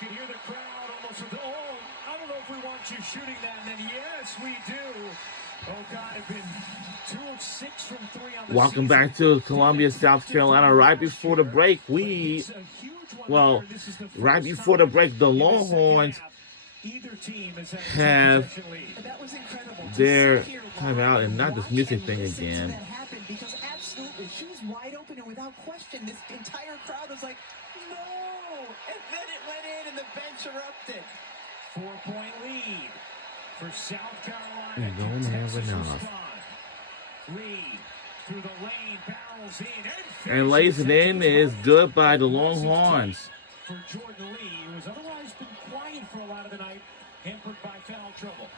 can hear the crowd almost with, oh, I don't know if we want you shooting that. And then, yes, we do. Oh, God, have been 2 of 6 from 3 on the Welcome season. back to Columbia, South Carolina. Right before the break, the Longhorns have their timeout, and not this music thing again. Because absolutely, she was wide open, and without question, this entire crowd was like, no! And then it went in, and the bench erupted. 4-point lead for South Carolina. You don't have enough. Lee through the lane, barrels in, and lays it in is good by the Longhorns. For Jordan Lee, who has otherwise been quiet for a lot of the night, hampered by foul trouble.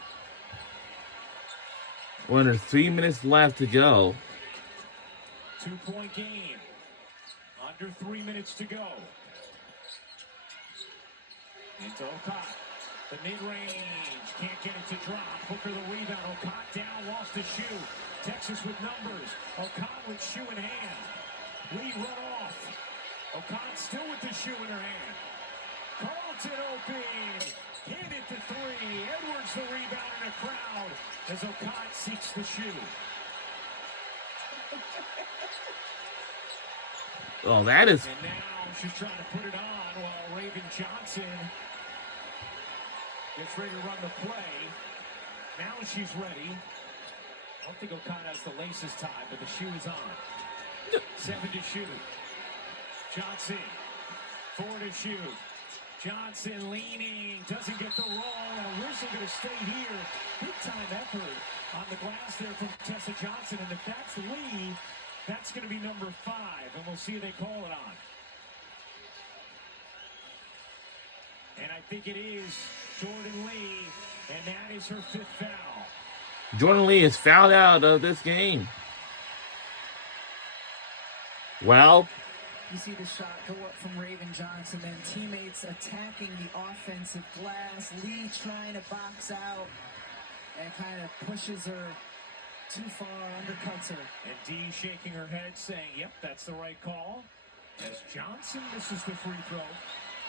Under 3 minutes left to go. 2-point game. Under 3 minutes to go. Into Okot. The mid-range. Can't get it to drop. Booker the rebound. Okot down. Lost a shoe. Texas with numbers. Okot with shoe in hand. Lee run off. Okot still with the shoe in her hand. Carlton open. Hit it to 3. Edwards the rebound in a crowd as Okot seeks the shoe. Oh, that is... And now she's trying to put it on while Raven Johnson gets ready to run the play. Now she's ready. I don't think Okot has the laces tied, but the shoe is on. 7 to shoot. Johnson. 4 to shoot. Johnson leaning, doesn't get the roll, and a whistle going to stay here. Big time effort on the glass there from Tessa Johnson, and if that's Lee, that's going to be number 5, and we'll see if they call it on. And I think it is Jordan Lee, and that is her 5th foul. Jordan Lee is fouled out of this game. Well, you see the shot go up from Raven Johnson, then teammates attacking the offensive glass. Lee trying to box out and kind of pushes her too far, undercuts her. And Dee shaking her head, saying, yep, that's the right call. As Johnson misses the free throw.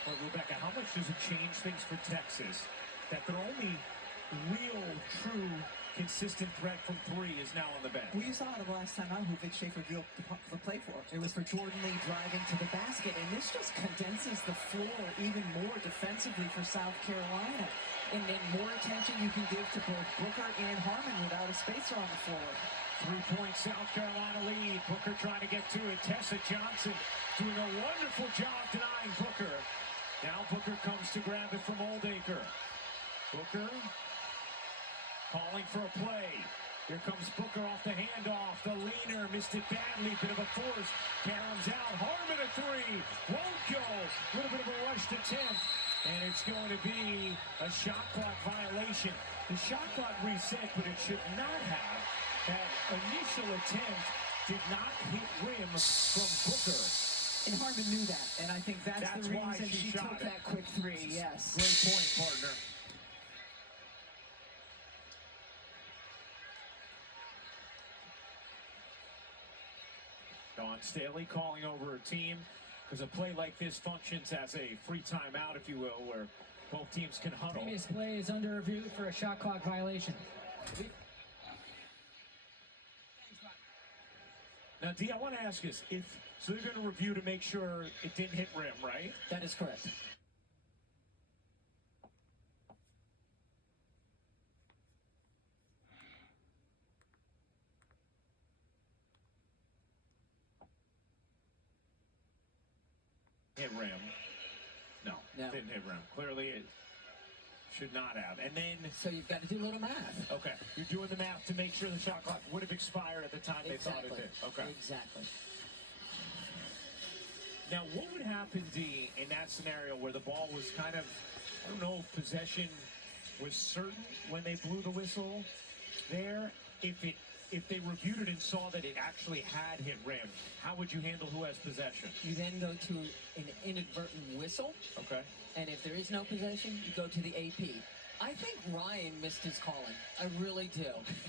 Well, Rebecca, how much does it change things for Texas that their only real, true, consistent threat from 3 is now on the bench? Well, you saw it the last time out who Vic Schaefer drew the play for. It was for Jordan Lee driving to the basket, and this just condenses the floor even more defensively for South Carolina. And then more attention you can give to both Booker and Harmon without a spacer on the floor. 3-point South Carolina lead. Booker trying to get to it. Tessa Johnson doing a wonderful job denying Booker. Now Booker comes to grab it from Oldacre. Booker calling for a play. Here comes Booker off the handoff. The leaner missed it badly. Bit of a force. Karam's out. Harmon a 3. Won't go. A little bit of a rushed attempt. And it's going to be a shot clock violation. The shot clock reset, but it should not have. That initial attempt did not hit rim from Booker. And Harmon knew that. And I think that's the reason she took that quick 3. Yes. Great point, partner. Dawn Staley calling over her team because a play like this functions as a free timeout, if you will, where both teams can huddle. Previous play is under review for a shot clock violation. Now, Dee, I want to ask this. So they're going to review to make sure it didn't hit rim, right? That is correct. Hit rim. No, didn't hit rim. Clearly it should not have. And then... So you've got to do a little math. Okay. You're doing the math to make sure the shot clock would have expired at the time they thought it did. Okay. Exactly. Now, what would happen, Dee, in that scenario where the ball was kind of, I don't know if possession was certain when they blew the whistle there? If they reviewed it and saw that it actually had hit rim, how would you handle who has possession? You then go to an inadvertent whistle. Okay. And if there is no possession, you go to the AP. I think Ryan missed his calling. I really do.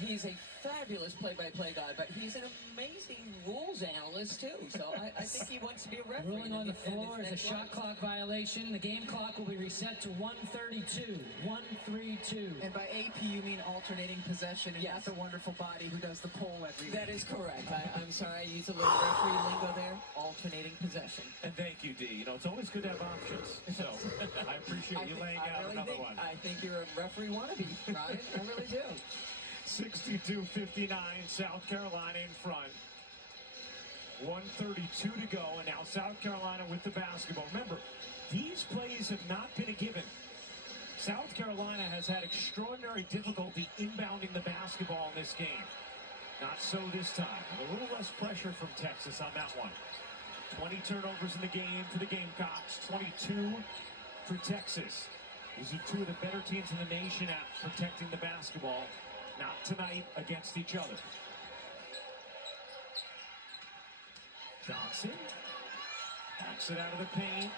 He's a fabulous play-by-play guy, but he's an amazing rules analyst, too. So I think he wants to be a referee. Ruling on the floor is a shot clock violation. The game clock will be reset to 1:32. 1:32. And by AP, you mean alternating possession and Yes. not the wonderful body who does the poll every week. That is correct. I'm sorry I used a little referee lingo there. Alternating possession. And thank you, D. You know, it's always good to have options. So I appreciate you laying out another one. I think you're a referee wannabe, Ryan. I really do. 62-59, South Carolina in front. 1:32 to go, and now South Carolina with the basketball. Remember, these plays have not been a given. South Carolina has had extraordinary difficulty inbounding the basketball in this game. Not so this time. A little less pressure from Texas on that one. 20 turnovers in the game for the Gamecocks, 22 for Texas. These are two of the better teams in the nation at protecting the basketball. Not tonight against each other. Johnson backs it out of the paint.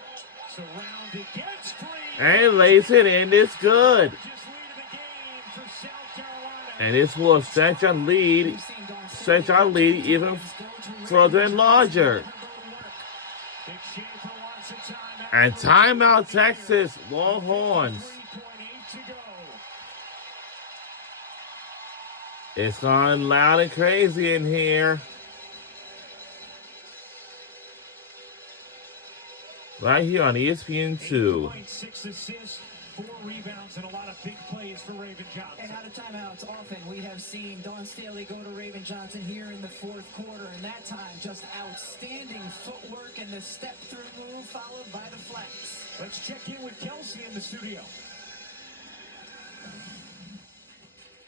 Surrounded, gets free. And lays it in. It's good. Just lead of the game for South Carolina. And this will stretch our lead even further and larger. Big Schaefer wants a timeout. And timeout, Texas Longhorns. 3.8 to go. It's gone loud and crazy in here. Right here on ESPN2. 6 assists, 4 rebounds, and a lot of big plays for Raven Johnson. And out of timeouts, often we have seen Dawn Staley go to Raven Johnson here in the fourth quarter, and that time just outstanding footwork and the step-through move followed by the flex. Let's check in with Kelsey in the studio.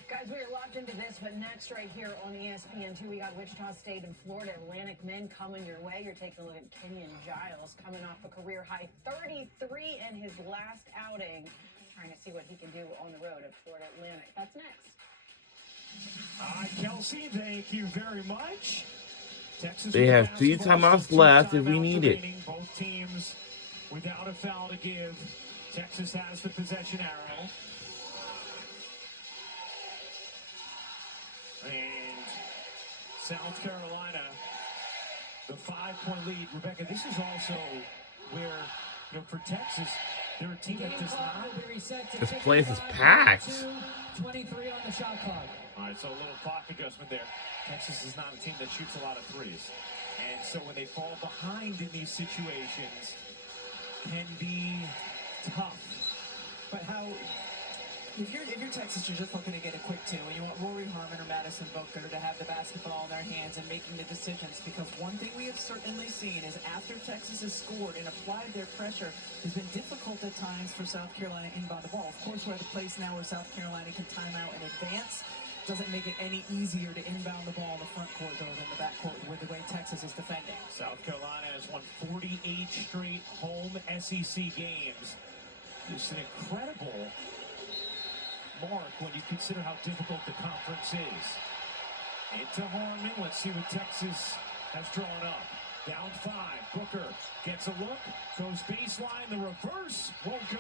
Guys, we are locked into this, but next right here on ESPN2, we got Wichita State and Florida Atlantic men coming your way. You're taking a look at Kenyon Giles coming off a career-high 33 in his last outing, trying to see what he can do on the road at Florida Atlantic. That's next. Kelsey, thank you very much. Texas They have 3 timeouts left if we need it. Both teams without a foul to give. Texas has the possession arrow. And South Carolina, the 5-point lead. Rebecca, this is also where, for Texas, they're a team that does not. This place is packed. 23 on the shot clock. All right, so a little clock adjustment there. Texas is not a team that shoots a lot of threes. And so when they fall behind in these situations, can be tough. But if you're Texas, you're just looking to get a quick 2, and you want Rory Harmon or Madison Booker to have the basketball in their hands and making the decisions, because one thing we have certainly seen is after Texas has scored and applied their pressure, it's been difficult at times for South Carolina inbound the ball. Of course, we're at a place now where South Carolina can time out in advance. Doesn't make it any easier to inbound the ball in the front court, though, than the back court with the way Texas is defending. South Carolina has won 48 straight home SEC games. Just an incredible mark when you consider how difficult the conference is. Into Harmon. Let's see what Texas has drawn up. Down 5. Booker gets a look. Goes baseline. The reverse won't go.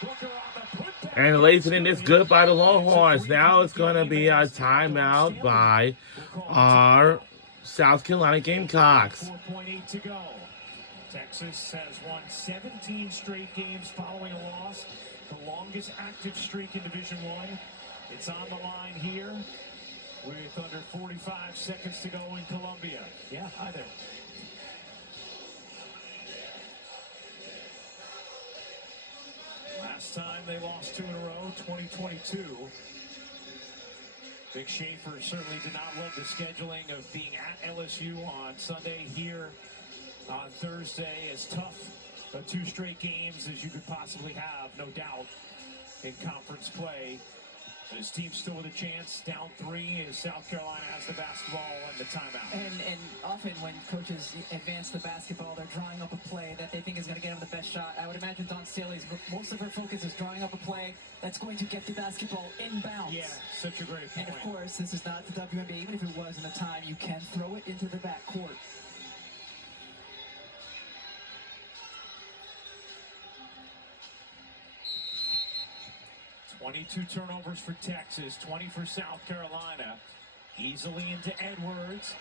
Booker on the putback. And lays it in. It's good by the Longhorns. Now it's going to be a timeout by our South Carolina Gamecocks. 4.8 to go. Texas has won 17 straight games following a loss. The longest active streak in Division I. It's on the line here with under 45 seconds to go in Columbia. Yeah, hi there. Last time they lost 2 in a row, 2022. Big Schaefer certainly did not love the scheduling of being at LSU on Sunday, here on Thursday. As tough 2 straight games as you could possibly have, no doubt, in conference play. But his team's still with a chance. Down 3 as South Carolina has the basketball and the timeout. And often when coaches advance the basketball, they're drawing up a play that they think is going to get them the best shot. I would imagine Dawn Staley's most of her focus is drawing up a play that's going to get the basketball inbounds. Yeah, such a great point. And of course, this is not the WNBA. Even if it was in the time, you can throw it into the backcourt. 22 turnovers for Texas, 20 for South Carolina. Easily into Edwards.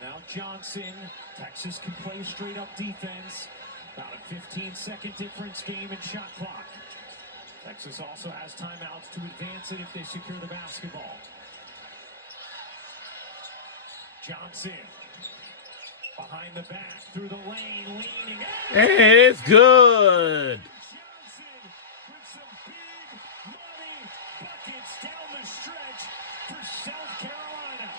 Now Johnson. Texas can play straight up defense. About a 15-second difference game in shot clock. Texas also has timeouts to advance it if they secure the basketball. Johnson. Behind the back, through the lane, leaning. And it's good. Johnson with some big money buckets down the stretch for South Carolina.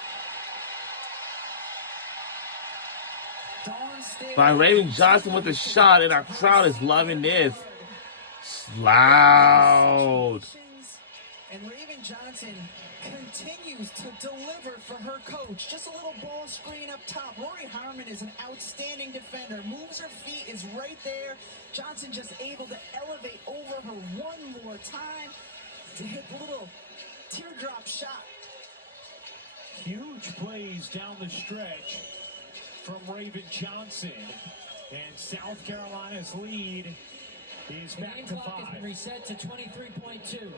Dawn State By Raven Johnson with the shot, and our crowd is loving this. It's loud. And Raven Johnson continues to deliver for her coach. Just a little ball screen up top. Rory Harmon is an outstanding defender. Moves her feet, is right there. Johnson just able to elevate over her one more time to hit the little teardrop shot. Huge plays down the stretch from Raven Johnson. And South Carolina's lead is The back game to clock has 5. been reset to 23.2.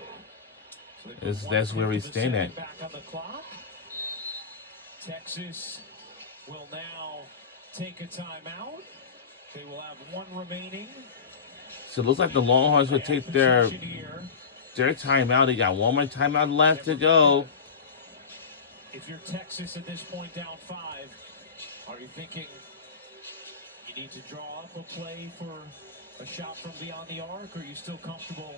That's where we stand at. Back on the clock. Texas will now take a timeout. They will have one remaining. So it looks like the Longhorns would take their Possession here. timeout. They got one more timeout left to go. If you're Texas at this point down 5, are you thinking you need to draw up a play for a shot from beyond the arc, or are you still comfortable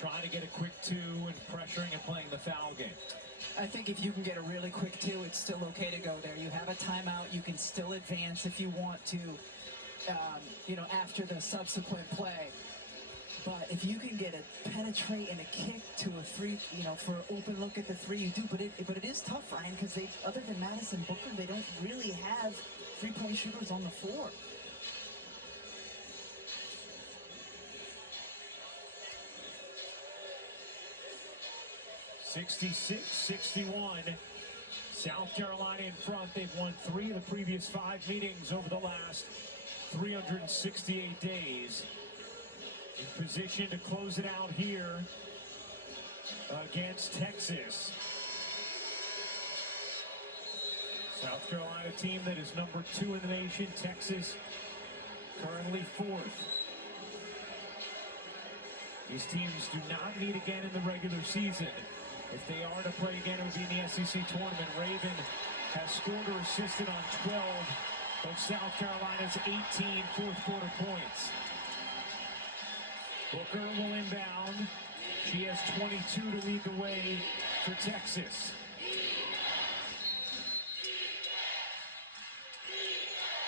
trying to get a quick 2 and pressuring and playing the foul game? I think if you can get a really quick 2, it's still okay to go there. You have a timeout. You can still advance if you want to, after the subsequent play. But if you can get a penetrate and a kick to a 3, for an open look at the 3, you do. But it is tough, Ryan, because they, other than Madison Booker, they don't really have 3-point shooters on the floor. (66-61). South Carolina in front. They've won 3 of the previous 5 meetings over the last 368 days. In position to close it out here against Texas. South Carolina team that is number 2 in the nation. Texas currently 4th. These teams do not meet again in the regular season. If they are to play again, it would be in the SEC tournament. Raven has scored or assisted on 12 of South Carolina's 18 fourth-quarter points. Booker will inbound. She has 22 to lead the way for Texas.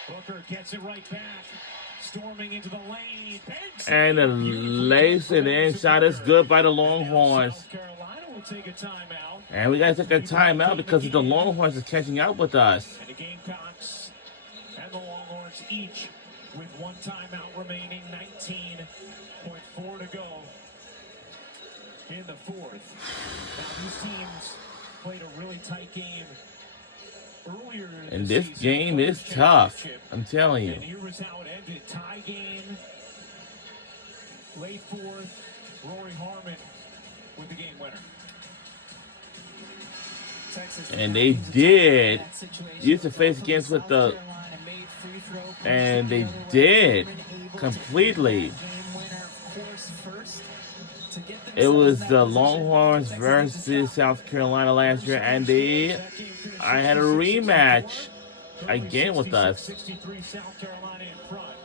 Booker gets it right back. Storming into the lane. Banks And the lace it in. Shot is good by the Longhorns. South Carolina will take a timeout. And we got to take a timeout because the Longhorns is catching up with us. And the Gamecocks and the Longhorns each with one timeout remaining. 19.4 to go in the 4th. Now these teams played a really tight game earlier And this season game for the is tough. championship. I'm telling you. And here was how it ended. Tie game. Late 4th. Rory Harmon with the game winner. Texas And they did use the face against with the, and they did completely. It was the Longhorns versus South Carolina last year, and I had a rematch again with us. 63 South Carolina in front.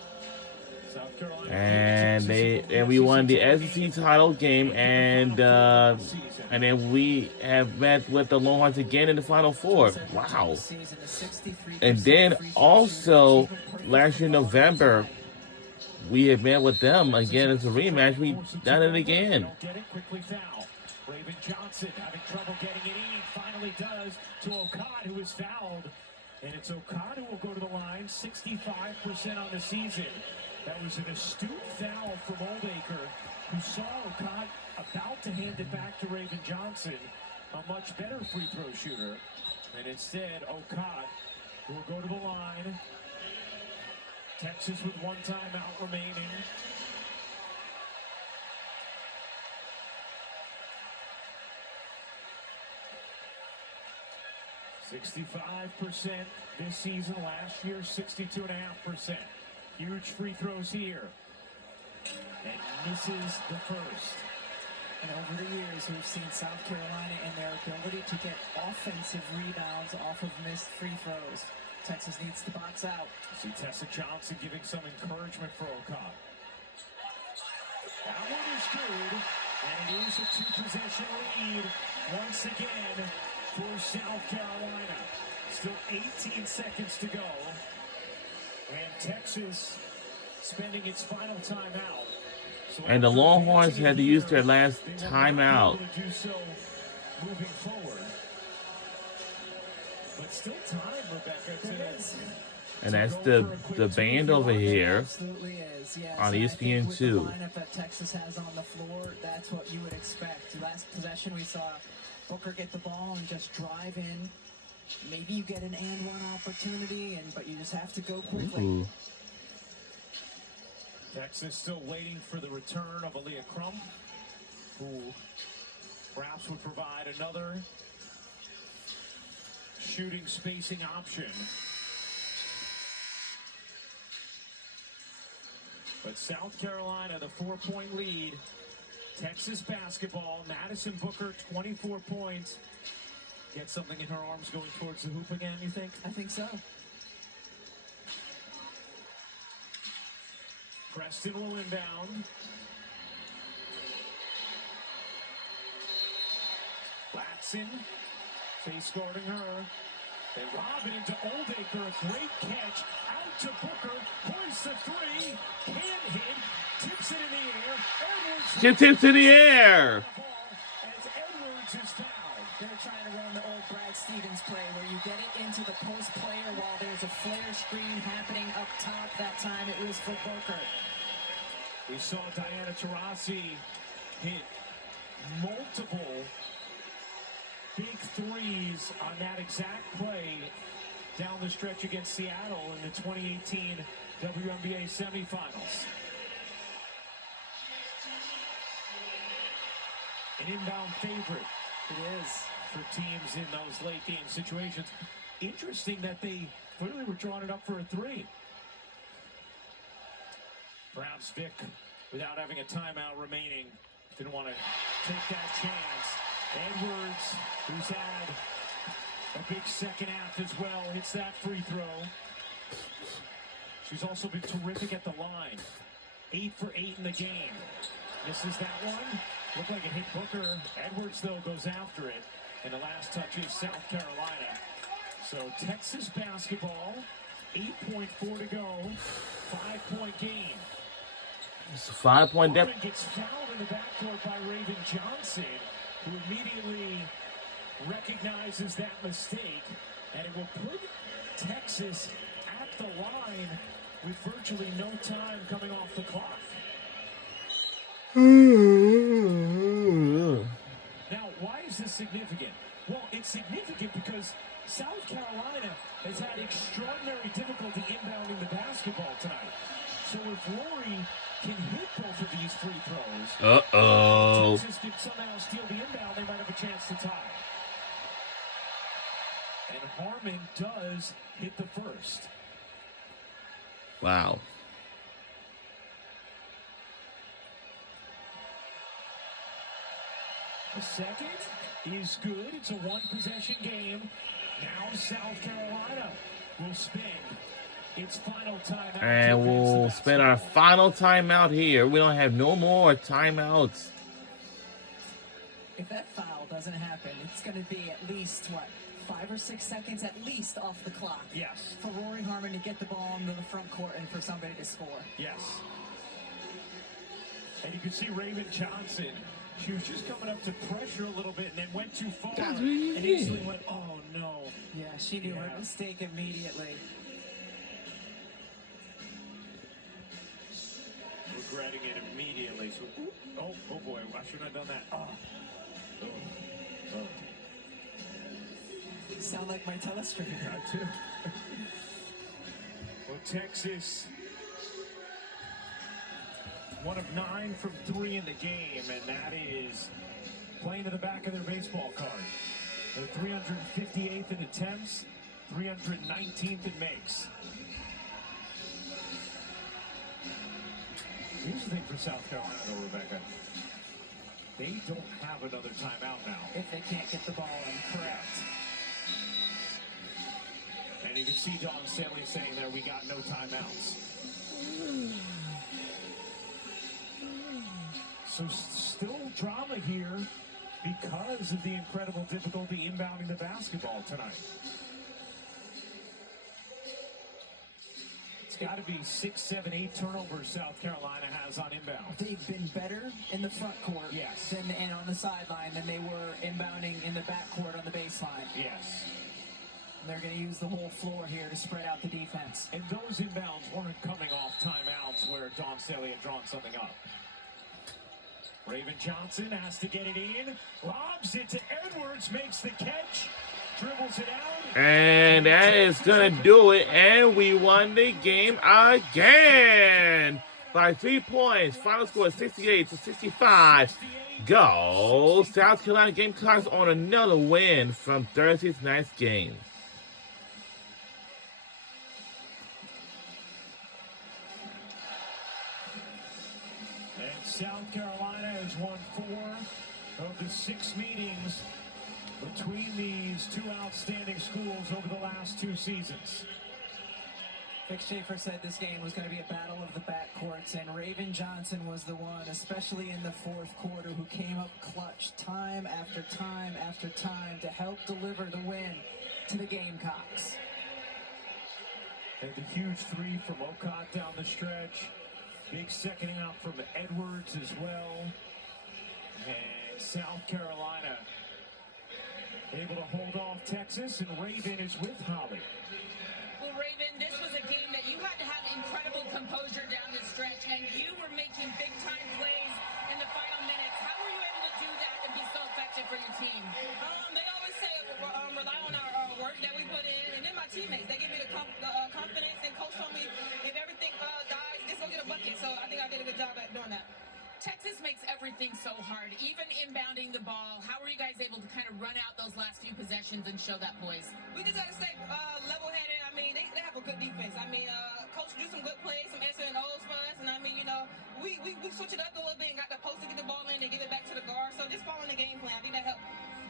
South Carolina And we won the SEC title game, and then we have met with the Longhorns again in the Final Four. Wow! And then also last year in November, we had met with them again as a rematch. We done it again. Don't get it, quickly foul. Raven Johnson having trouble getting it in. Finally does to Okad, who is fouled. And it's Okad who will go to the line. 65% on the season. That was an astute foul from Oldacre, who saw Okad about to hand it back to Raven Johnson, a much better free throw shooter. And instead, Okad will go to the line. Texas with one timeout remaining. 65% this season. Last year, 62.5%. Huge free throws here. And misses the first. And over the years, we've seen South Carolina and their ability to get offensive rebounds off of missed free throws. Texas needs to box out. See Tessa Johnson giving some encouragement for O'Connor. That one is good, and it is a two-possession lead once again for South Carolina. Still 18 seconds to go, and Texas spending its final timeout. So And the Longhorns had to use their last timeout. to do so moving forward. But still time, Rebecca, And that's the band over here Absolutely is, yes. on And I think ESPN2. with the lineup that Texas has on the floor, that's what you would expect. Last possession, we saw Booker get the ball and just drive in. Maybe you get an and one opportunity, but you just have to go quickly. Ooh. Texas still waiting for the return of Aaliyah Crum, who perhaps would provide another shooting spacing option. But South Carolina, the 4-point lead. Texas basketball. Madison Booker, 24 points. Get something in her arms going towards the hoop again, you think? I think so. Preston will inbound. Watson, face guarding her. They lob it into Oldacre. A great catch. Out to Booker. Points to three. Can't hit. Tips it in the air. Edwards. Get tips in the air. As Edwards is fouled. They're trying to run the old Brad Stevens play where you get it into the post player while there's a flare screen happening up top. That time it was for Booker. We saw Diana Taurasi hit multiple big threes on that exact play down the stretch against Seattle in the 2018 WNBA semifinals. An inbound favorite. It is. For teams in those late game situations. Interesting that they clearly were drawing it up for a three. Perhaps Vic, without having a timeout remaining, didn't want to take that chance. Edwards, who's had a big second half as well, hits that free throw. She's also been terrific at the line. 8 for 8 in the game. Misses that one. Looked like it hit Booker. Edwards, though, goes after it. And the last touch is South Carolina. So Texas basketball, 8.4 to go. 5-point game. It's a 5-point Harmon depth. gets fouled in the backcourt by Raven Johnson, who immediately recognizes that mistake, and it will put Texas at the line with virtually no time coming off the clock. Now, why is this significant? Well, it's significant because South Carolina has had extraordinary difficulty inbounding the basketball tonight. So if Rory can hit both of these free throws, Texas can somehow steal the inbound, they might have a chance to tie. And Harmon does hit the first. Wow. The second is good. It's a one-possession game. Now South Carolina will spend its final timeout. And we'll spend our final timeout here. We don't have no more timeouts. If that foul doesn't happen, it's going to be at least, 5 or 6 seconds at least off the clock. Yes. For Rory Harmon to get the ball into the front court and for somebody to score. Yes. And you can see Raven Johnson. She was just coming up to pressure a little bit and then went too far. That's what you and did. instantly went, oh no. Yeah, she knew her mistake immediately. Regretting it immediately. So, oh boy, I shouldn't have done that. Oh. You sound like my telescreen. Got to. Well, Texas, 1 of 9 from 3 in the game, and that is playing to the back of their baseball card. They're 358th in attempts, 319th in makes. Here's the thing for South Carolina, though, Rebecca. They don't have another timeout now. If they can't get the ball in, correct. And you can see Don Stanley saying there, we got no timeouts. So still drama here because of the incredible difficulty inbounding the basketball tonight. It's got to be 6, 7, 8 turnovers South Carolina has on inbound. They've been better in the front court Yes. and on the sideline than they were inbounding in the back court on the baseline. Yes. And they're going to use the whole floor here to spread out the defense. And those inbounds weren't coming off timeouts where Don Staley had drawn something up. Raven Johnson has to get it in, lobs it to Edwards, makes the catch, dribbles it out. And that is going to do it. And we won the game again by 3 points. Final score 68-65. Go South Carolina Gamecocks on another win from Thursday's night's game. And South Carolina has won 4 of the 6 meetings between these two outstanding schools over the last 2 seasons. Vic Schaefer said this game was going to be a battle of the backcourts, and Raven Johnson was the one, especially in the fourth quarter, who came up clutch time after time after time to help deliver the win to the Gamecocks. And the huge 3 from Ocott down the stretch. Big second out from Edwards as well. And South Carolina able to hold off Texas, and Raven is with Holly. Well, Raven, this was a game that you had to have incredible composure down the stretch, and you were making big-time plays in the final minutes. How were you able to do that and be so effective for your team? They always say rely on our work that we put in, and then my teammates. They give me the confidence, and coach told me if everything dies, just go get a bucket. So I think I did a good job at doing that. Texas makes everything so hard, even inbounding the ball. How were you guys able to kind of run out those last few possessions and show that poise? We just got to stay level-headed. I mean, they have a good defense. I mean, coach do some good plays, some S and O's for us, and I mean, we switch it up a little bit and got the post to get the ball in and give it back to the guard. So just following the game plan, I think that helped.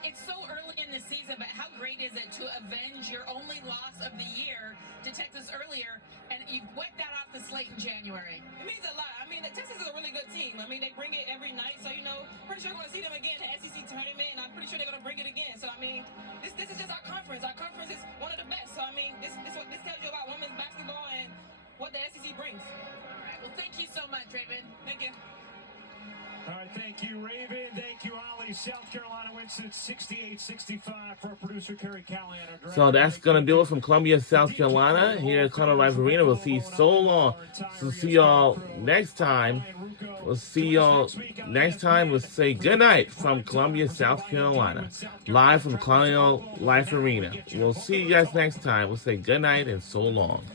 It's so early in the season, but how great is it to avenge your only loss of the year to Texas earlier, and you wiped that off the slate in January? It means a lot. I mean, Texas is a really good team. I mean, they bring it every night, so, pretty sure we're going to see them again in the SEC tournament, and I'm pretty sure they're going to bring it again. So, I mean, this is just our conference. Our conference is one of the best. So, I mean, this tells you about women's basketball and what the SEC brings. All right. Well, thank you so much, Raven. Thank you. All right, thank you, Raven. Thank you, Ollie. South Carolina wins it 68-65 for our producer, Kerry Callahan. So that's going to do it from Columbia, South Carolina. Here at Columbia Life Arena. We'll see so long. So see y'all next time. We'll see y'all next time. We'll say good night from Columbia, South Carolina. Live from Columbia Life Arena. We'll see you guys next time. We'll say good night and so long.